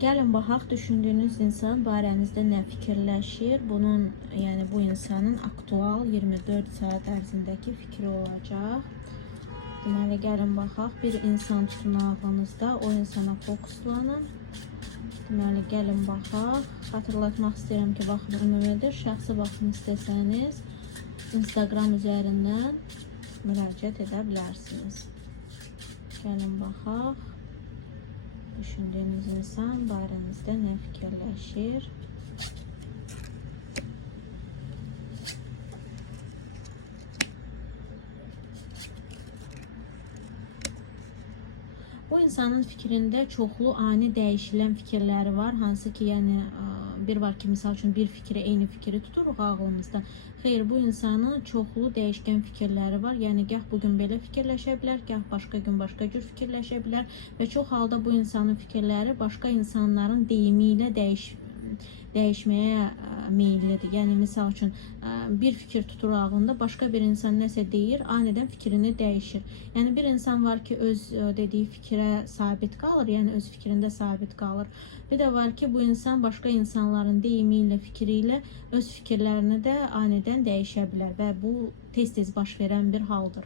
Gəlin baxaq, düşündüyünüz insan barənizdə nə fikirləşir? Bunun, yəni bu insanın aktual 24 saat ərzindəki fikri olacaq. Deməli, gəlin baxaq, bir insan tutun ağlınızda, o insana fokuslanın. Deməli, gəlin baxaq. Xatırlatmaq istəyirəm ki, baxın ümumidir. Şəxsi baxım istəsəniz, Instagram üzərindən müraciət edə bilərsiniz. Gəlin baxaq. Düşündüyünüz insan barənizdə nə fikirləşir? Bu insanın fikrində çoxlu ani dəyişilən fikirləri var. Hansı ki, yəni bir var ki, misal üçün bir fikri, eyni fikri tuturuq ağlımızda. Xeyr, bu insanın çoxlu dəyişkən fikirləri var. Yəni gah bugün belə fikirləşə bilər, gah başqa gün başqa cür fikirləşə bilər və çox halda bu insanın fikirləri başqa insanların deyimi ilə dəyişməyə meyillidir. Yəni misal üçün bir fikir tutur ağlında, başqa bir insan nəsə deyir, anidən fikrini dəyişir. Yəni bir insan var ki, öz dediyi fikrə sabit qalır, yəni öz fikrində sabit qalır. Bir də var ki, bu insan başqa insanların deyimi ilə, fikri ilə öz fikirlərini də anidən dəyişə bilər və bu tez-tez baş verən bir haldır.